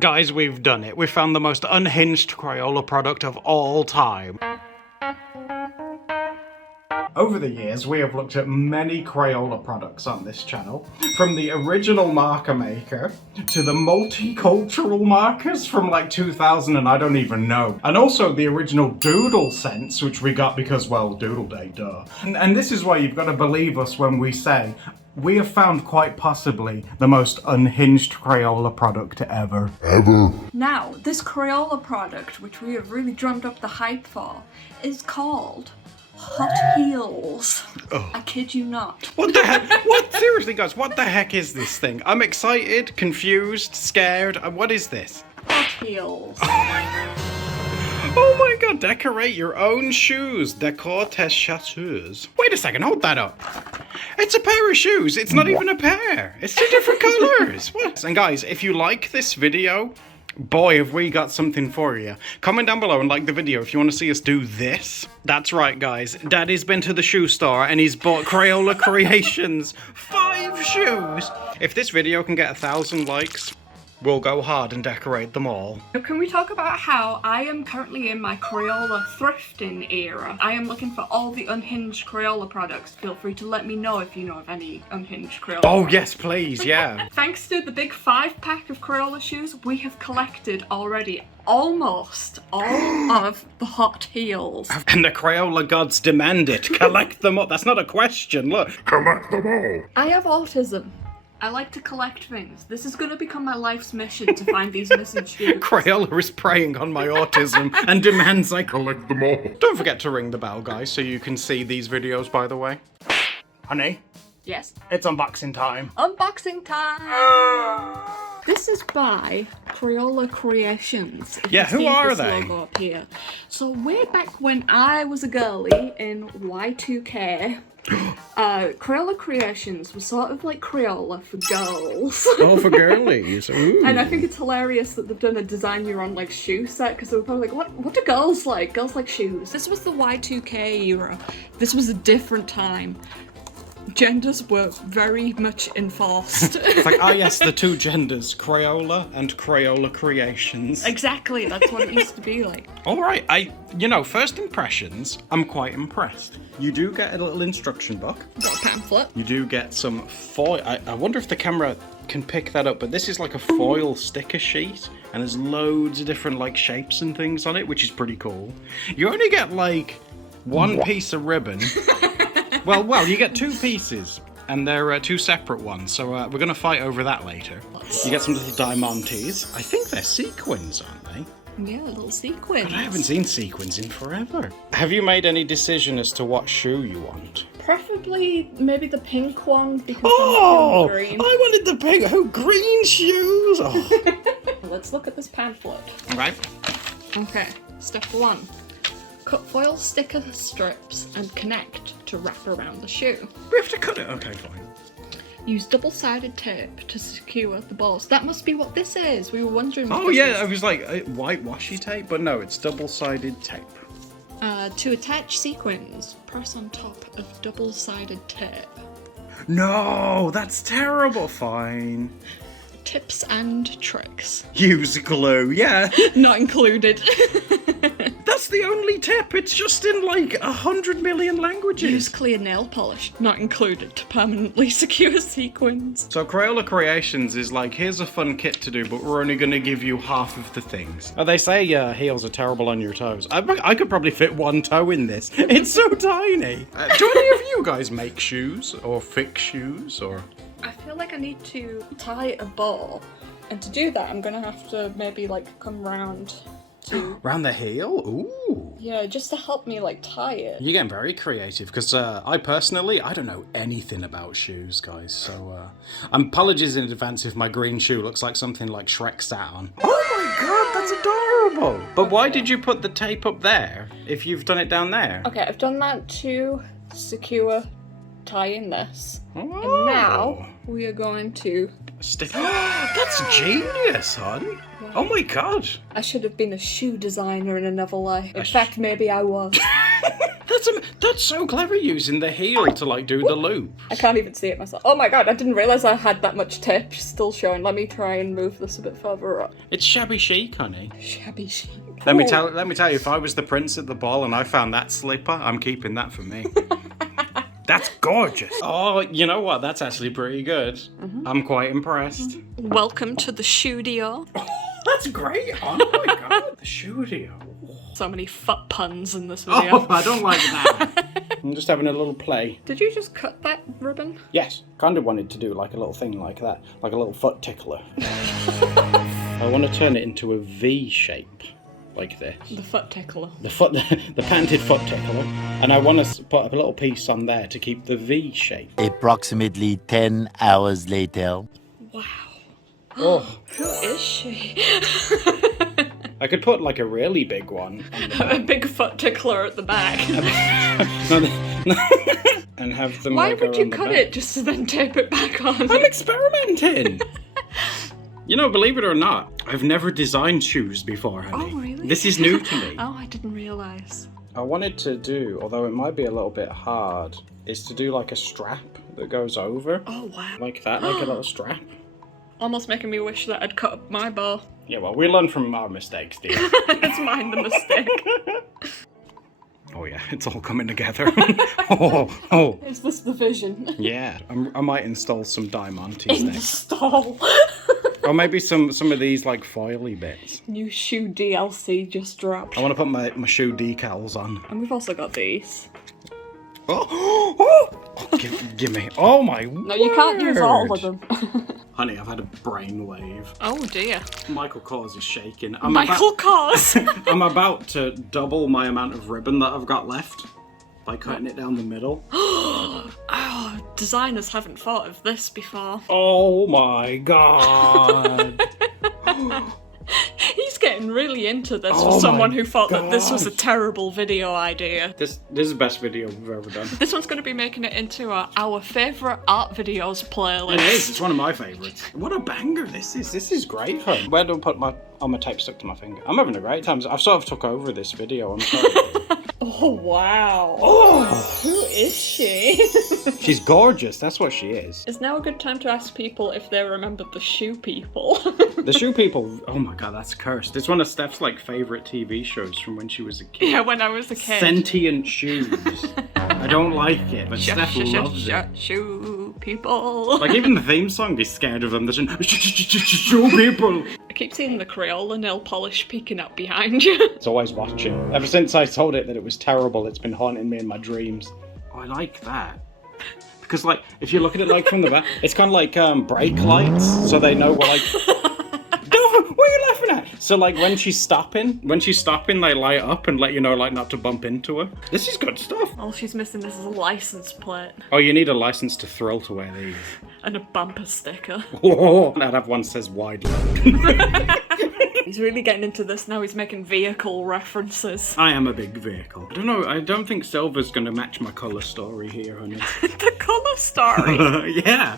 Guys, we've done it. We found the most unhinged Crayola product of all time. Over the years, we have looked at many Crayola products on this channel, from the original marker maker to the multicultural markers from like 2000 and I don't even know. And also the original Doodle scents, which we got because, well, Doodle Day, duh. And this is why you've got to believe us when we say we have found quite possibly the most unhinged Crayola product ever. Now, this Crayola product, which we have really drummed up the hype for, is called Hot Heels. Oh. I kid you not. What the heck? What? Seriously, guys, what the heck is this thing? I'm excited, confused, scared. What is this? Hot Heels. Oh my god, decorate your own shoes. Decor tes chaussures. Wait a second, hold that up. It's a pair of shoes. It's not even a pair. It's two different colours. What? And guys, if you like this video, boy, have we got something for you. Comment down below and like the video if you want to see us do this. That's right, guys. Daddy's been to the shoe store and he's bought Crayola Creations 5 shoes. If this video can get 1,000 likes, we'll go hard and decorate them all. Now, can we talk about how I am currently in my Crayola thrifting era? I am looking for all the unhinged Crayola products. Feel free to let me know if you know of any unhinged Crayola Oh, products. yes, please, yeah. Thanks to the big 5-pack of Crayola shoes, we have collected already almost all of the Hot Heels. And the Crayola gods demand it. Collect them up. That's not a question, look. Collect them all. I have autism. I like to collect things. This is going to become my life's mission to find these missing shoes. Crayola is preying on my autism and demands I collect them all. Don't forget to ring the bell, guys, so you can see these videos, by the way. Honey, Yes. it's unboxing time. Unboxing time! This is by Crayola Creations. If Yeah, you who see are this they? logo up here. So way back when I was a girly in Y2K, Crayola Creations was sort of like Crayola for girls. Oh, for girlies. Ooh. And I think it's hilarious that they've done a design your own like shoe set, because they were probably like, what do girls like? Girls like shoes. This was the Y2K era. This was a different time. Genders were very much enforced. It's like, oh yes, the two genders, Crayola and Crayola Creations. Exactly, that's what it used to be like. Alright, first impressions, I'm quite impressed. You do get a little instruction book. Got a pamphlet. You do get some foil. I wonder if the camera can pick that up, but this is like a foil sticker sheet, and there's loads of different like shapes and things on it, which is pretty cool. You only get like one piece of ribbon. Well, you get 2 pieces, and they're 2 separate ones, so we're going to fight over that later. You get some little diamantes. I think they're sequins, aren't they? Yeah, a little sequins. God, I haven't seen sequins in forever. Have you made any decision as to what shoe you want? Preferably maybe the pink one, because Oh! I'm green. I wanted the pink. Oh, green shoes! Oh. Let's look at this pamphlet. Right. Okay, step 1. Cut foil sticker strips and connect to wrap around the shoe. We have to cut it. Okay, fine. Use double-sided tape to secure the balls. That must be what this is. We were wondering what Oh this yeah, I is. was like white washi tape, but no, it's double-sided tape. To attach sequins, press on top of double-sided tape. No, that's terrible. Fine. Tips and tricks. Use glue. Yeah, Not included. that's the only tip. It's just in like 100 million languages. Use clear nail polish, not included, to permanently secure sequins. So Crayola Creations is like, here's a fun kit to do, but we're only going to give you half of the things. They say heels are terrible on your toes. I could probably fit 1 toe in this. It's so tiny. Do any of you guys make shoes or fix shoes or? I feel like I need to tie a bow, and to do that I'm gonna have to maybe like come round to... Round the heel? Ooh. Yeah, just to help me like tie it. You're getting very creative, because I personally don't know anything about shoes, guys, so apologies in advance if my green shoe looks like something like Shrek sat on. Oh my god, that's adorable! But why did you put the tape up there if you've done it down there? Okay, I've done that to secure tying this. Oh. And now we are going to... Stick. That's genius, hon. Oh my god. I should have been a shoe designer in another life. In fact, maybe I was. That's so clever using the heel to like do the loop. I can't even see it myself. Oh my god, I didn't realise I had that much tape still showing. Let me try and move this a bit further up. It's shabby chic, honey. Shabby chic. Let me tell you, if I was the prince at the ball and I found that slipper, I'm keeping that for me. That's gorgeous. Oh, you know what? That's actually pretty good. I'm quite impressed. Welcome to the studio. That's great. Oh my god. The studio. So many foot puns in this video. Oh, I don't like that. I'm just having a little play. Did you just cut that ribbon? Yes. Kind of wanted to do like a little thing like that. Like a little foot tickler. I want to turn it into a V shape. Like this. The foot tickler. The patented foot tickler. And I want to put a little piece on there to keep the V shape. Approximately 10 hours later. Wow. Oh. Who is she? I could put like a really big one. A big foot tickler at the back. And have them. Why like, would you around the cut back. it just to then tape it back on? I'm experimenting. You know, believe it or not, I've never designed shoes before, honey. Oh, really? This is new to me. Oh, I didn't realise. I wanted to do, although it might be a little bit hard, is to do like a strap that goes over. Oh, wow. Like that, like a little strap. Almost making me wish that I'd cut up my bow. Yeah, well, we learn from our mistakes, dear. It's mine the mistake. Oh yeah, it's all coming together. oh. Is this the vision? Yeah, I might install some diamantes next. Install. Or maybe some of these like foily bits. New shoe DLC just dropped. I want to put my shoe decals on. And we've also got these. Oh, give me. Oh my No, you can't use all of them. Honey, I've had a brainwave. Oh dear. Michael Kors is shaking. Michael Kors! I'm about to double my amount of ribbon that I've got left by cutting it down the middle. Oh, designers haven't thought of this before. Oh my god. He's getting really into this Oh for someone my who thought that this was a gosh. terrible video idea. This is the best video we've ever done. This one's going to be making it into our favourite art videos playlist. It is. It's one of my favourites. What a banger this is. This is great fun. Where do I put my tape stuck to my finger? I'm having a great time. I've sort of took over this video. I'm sorry. Oh, wow. Oh, Who is she? she's gorgeous. That's what she is. Is now a good time to ask people if they remember the shoe people? The shoe people. Oh my god, that's cursed. It's one of Steph's like favourite TV shows from when she was a kid. Yeah, when I was a kid. Sentient shoes. I don't like it, but Steph loves it. Shoe people. Like even the theme song is scared of them. There's shoe people. I keep seeing the Crayola nail polish peeking up behind you. It's always watching. Ever since I told it that it was terrible, it's been haunting me in my dreams. Oh, I like that. Because like, if you look at it like from the back, it's kind of like brake lights, so they know we're like. What are you laughing at? So like when she's stopping, they light up and let you know like not to bump into her. This is good stuff. All she's missing is a license plate. Oh, you need a license to thrill to wear these. And a bumper sticker. Whoa, I'd have one that says wide load. He's really getting into this now. He's making vehicle references. I am a big vehicle. I don't know. I don't think silver's going to match my colour story here, honey. The colour story. Yeah.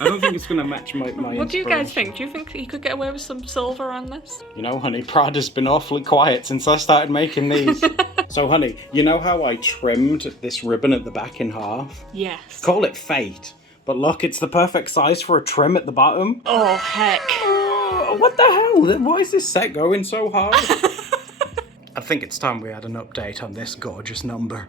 I don't think it's going to match my What do you guys inspiration. think? Do you think he could get away with some silver on this? You know, honey, Prada's been awfully quiet since I started making these. So, honey, you know how I trimmed this ribbon at the back in half? Yes. Call it fate. But look, it's the perfect size for a trim at the bottom. Oh, heck. Oh, what the hell? Why is this set going so hard? I think it's time we had an update on this gorgeous number.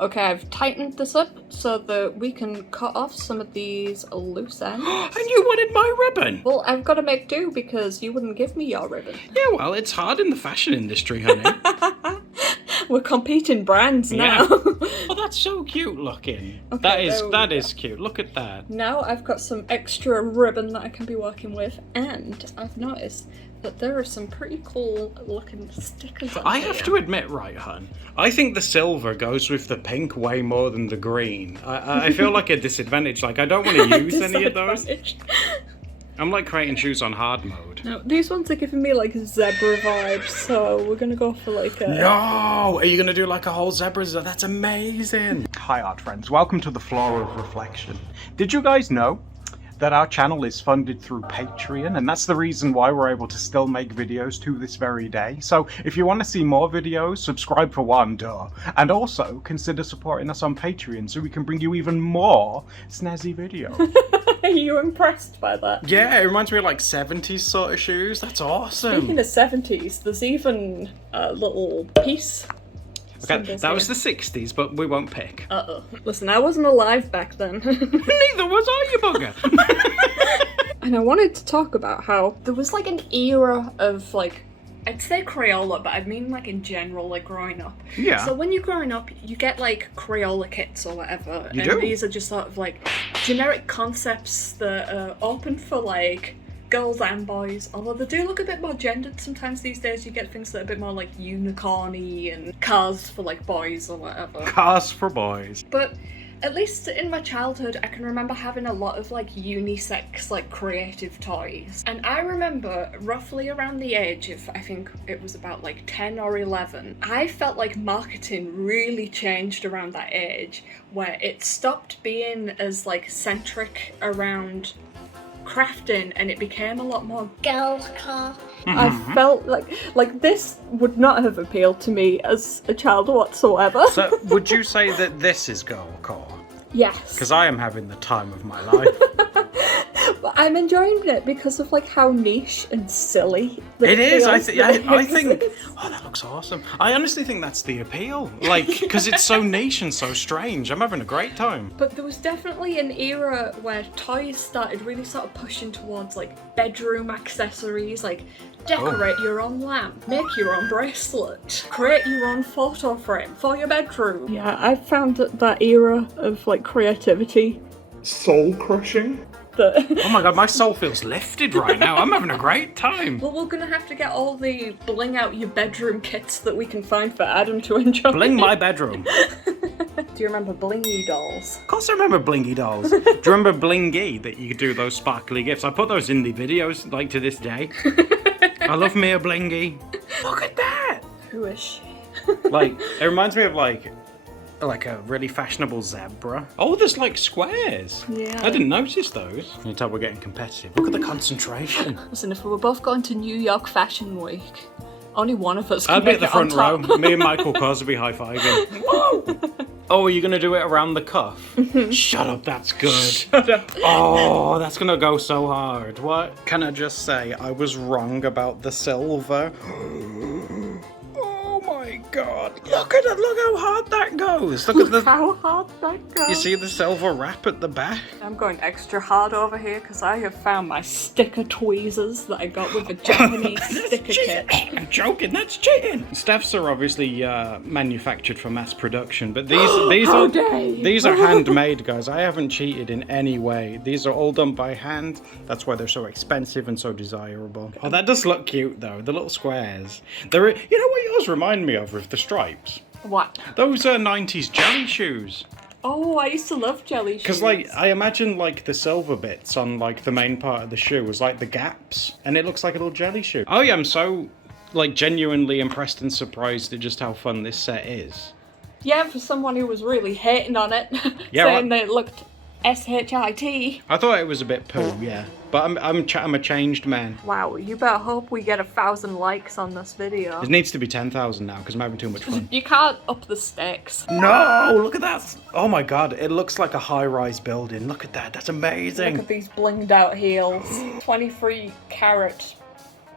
Okay, I've tightened this up so that we can cut off some of these loose ends. And you wanted my ribbon? Well, I've got to make do because you wouldn't give me your ribbon. Yeah, well, it's hard in the fashion industry, honey. We're competing brands now. Oh, that's so cute looking. Okay, that is cute. Look at that. Now I've got some extra ribbon that I can be working with, and I've noticed that there are some pretty cool looking stickers on I here. have to admit, right, hun, I think the silver goes with the pink way more than the green. I feel like a disadvantage. Like, I don't want to use any of those. Disadvantage. I'm like creating shoes on hard mode. No, these ones are giving me like zebra vibes, so we're gonna go for like a... No! Are you going to do like a whole zebra? That's amazing. Hi, art friends. Welcome to the Floor of Reflection. Did you guys know that our channel is funded through Patreon, and that's the reason why we're able to still make videos to this very day. So if you want to see more videos, subscribe for one, duh. And also consider supporting us on Patreon so we can bring you even more snazzy videos. Are you impressed by that? Yeah, it reminds me of like 70s sort of shoes. That's awesome. Speaking of 70s, there's even a little piece. Okay, that was the 60s, but we won't pick. Uh-oh. Listen, I wasn't alive back then. Neither was I, you bugger. And I wanted to talk about how there was like an era of like, I'd say Crayola, but I mean like in general, like growing up. Yeah. So when you're growing up, you get like Crayola kits or whatever. You and do? These are just sort of like generic concepts that are open for like girls and boys, although they do look a bit more gendered sometimes these days. You get things that are a bit more like unicorny and cars for like boys or whatever. Cars for boys. But at least in my childhood, I can remember having a lot of like unisex, like creative toys. And I remember roughly around the age of, I think it was about like 10 or 11, I felt like marketing really changed around that age, where it stopped being as like centric around crafting and it became a lot more girls' car. I felt like this would not have appealed to me as a child whatsoever. So, would you say that this is girlcore? Yes. Because I am having the time of my life. But I'm enjoying it because of like how niche and silly that It is. I feels. think. Oh, that looks awesome. I honestly think that's the appeal. Like, because it's so niche and so strange. I'm having a great time. But there was definitely an era where toys started really sort of pushing towards like bedroom accessories, like decorate your own lamp, make your own bracelet, create your own photo frame for your bedroom. Yeah, I found that era of like creativity Soul crushing. Oh my god, my soul feels lifted right now. I'm having a great time. Well, we're gonna have to get all the bling out your bedroom kits that we can find for Adam to enjoy. Bling my bedroom. Do you remember blingy dolls? Of course I remember blingy dolls. Do you remember blingy, that you could do those sparkly gifts? I put those in the videos, like, to this day. I love me a blingy. Look at that! Who is she? Like, it reminds me of, like a really fashionable zebra. Oh, there's, like, squares. Yeah. I didn't notice those. You can tell we're getting competitive. Look at the concentration. Listen, if we were both going to New York Fashion Week, only one of us can I'd be make at the it on front row. top. Me and Michael Kors would be high-fiving. Whoa! Oh, are you going to do it around the cuff? Shut up, that's good. Shut up. Oh, that's going to go so hard. What? Can I just say, I was wrong about the silver. Oh my god. Look at it, look how hard that goes. Look at How hard that goes. You see the silver wrap at the back? I'm going extra hard over here because I have found my sticker tweezers that I got with a Japanese sticker kit. I'm joking, that's cheating. Stephs are obviously manufactured for mass production, but these are handmade, guys. I haven't cheated in any way. These are all done by hand. That's why they're so expensive and so desirable. Oh, that does look cute though. The little squares. You know what yours remind me of with the stripes? What? Those 90s jelly shoes. Oh, I used to love jelly shoes. Because, like, I imagine, like, the silver bits on, like, the main part of the shoe was, like, the gaps. And it looks like a little jelly shoe. Oh, yeah, I'm so, like, genuinely impressed and surprised at just how fun this set is. Yeah, for someone who was really hating on it. Yeah, saying that it looked shit. I thought it was a bit poo, yeah. But I'm a changed man. Wow, you better hope we get 1,000 likes on this video. It needs to be 10,000 now, because I'm having too much fun. You can't up the stakes. No! Look at that! Oh my god, it looks like a high-rise building. Look at that, that's amazing! Look at these blinged out heels. 23 carat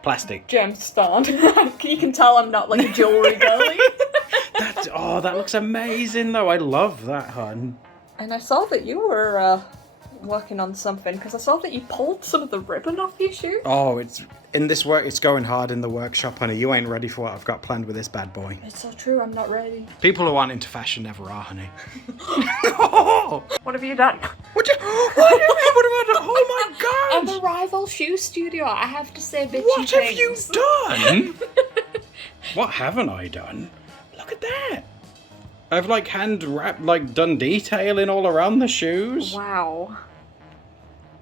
Plastic. gemstone. You can tell I'm not like a jewelry girly. That looks amazing though. I love that, hun. And I saw that you were working on something, because I saw that you pulled some of the ribbon off your shoe. Oh, it's going hard in the workshop, honey. You ain't ready for what I've got planned with this bad boy. It's so true, I'm not ready. People who aren't into fashion never are, honey. Oh, What have you done? what do you mean? What have I done? Oh my god! I'm a rival shoe studio. I have to say bitchy What have you things. done? What haven't I done? Look at that. I've like hand wrapped, like done detailing all around the shoes. Wow.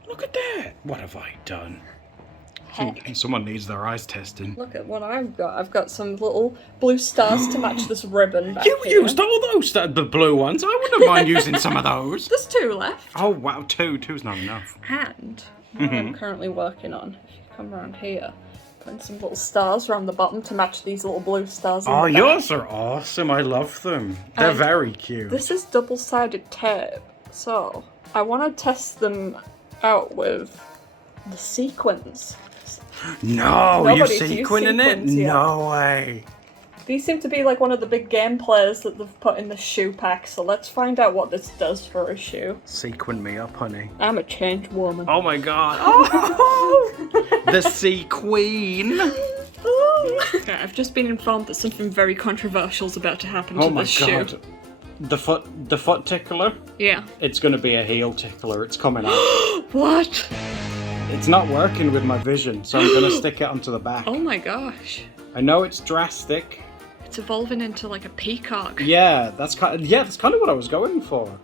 Look at that. What have I done? heck? Someone needs their eyes testing. Look at what I've got. I've got some little blue stars to match this ribbon back You here. used all those, the blue ones. I wouldn't mind using some of those. There's 2 left. Oh wow, two's not enough. And what I'm currently working on, if you come around here, putting some little stars around the bottom to match these little blue stars in Oh, the back. yours are awesome. I love them. They're And very cute. This is double-sided tape, so I want to test them out with the sequins. No, you're Nobody's used sequining it? sequins yet. No way. These seem to be like one of the big game players that they've put in the shoe pack, so let's find out what this does for a shoe. Sequin me up, honey. I'm a changed woman. Oh my god. Oh! The sequin. Okay, I've just been informed that something very controversial is about to happen to Oh my this god. shoe. The foot tickler? Yeah. It's gonna be a heel tickler. It's coming out. What? It's not working with my vision, so I'm gonna stick it onto the back. Oh my gosh. I know it's drastic. It's evolving into like a peacock. Yeah, that's kind of what I was going for.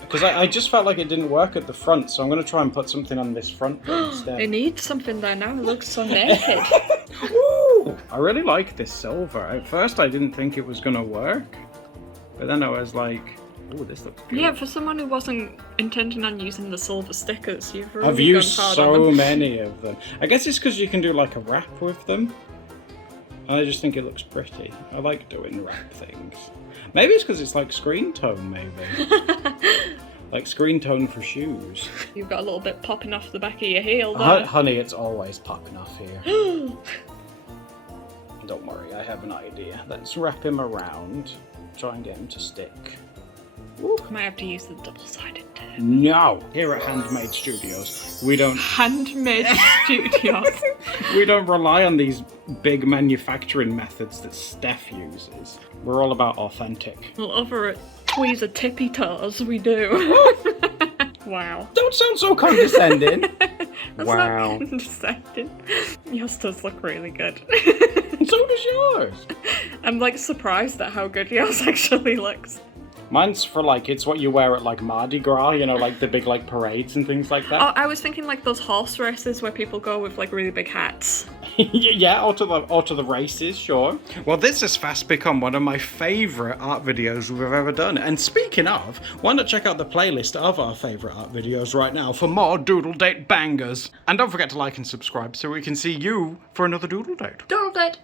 Because I just felt like it didn't work at the front, so I'm gonna try and put something on this front bit instead. It needs something there now. It looks so naked. Ooh, I really like this silver. At first, I didn't think it was gonna work, but then I was like, "Oh, this looks good." Yeah, for someone who wasn't intending on using the silver stickers, you've really I've used gone hard on so them. many of them. I guess it's because you can do like a wrap with them. And I just think it looks pretty. I like doing wrap things. Maybe it's because it's like screen tone, maybe. Like screen tone for shoes. You've got a little bit popping off the back of your heel there. Honey, it's always popping off here. Don't worry, I have an idea. Let's wrap him around. Try and get him to stick. Ooh, might have to use the double-sided tape. No! Here at Handmade Studios, we don't Handmade studios. we don't rely on these big manufacturing methods that Steph uses. We're all about authentic. Well, over at Tweezer Tippy Toes, we do. Wow. Don't sound so condescending. That's Wow. not condescending. Yours does look really good. So does yours. I'm like surprised at how good yours actually looks. Mine's for like, it's what you wear at like Mardi Gras, you know, like the big like parades and things like that. Oh, I was thinking like those horse races where people go with like really big hats. Yeah, or to the races, sure. Well, this has fast become one of my favourite art videos we've ever done. And speaking of, why not check out the playlist of our favourite art videos right now for more Doodle Date bangers. And don't forget to like and subscribe so we can see you for another Doodle Date. Doodle date!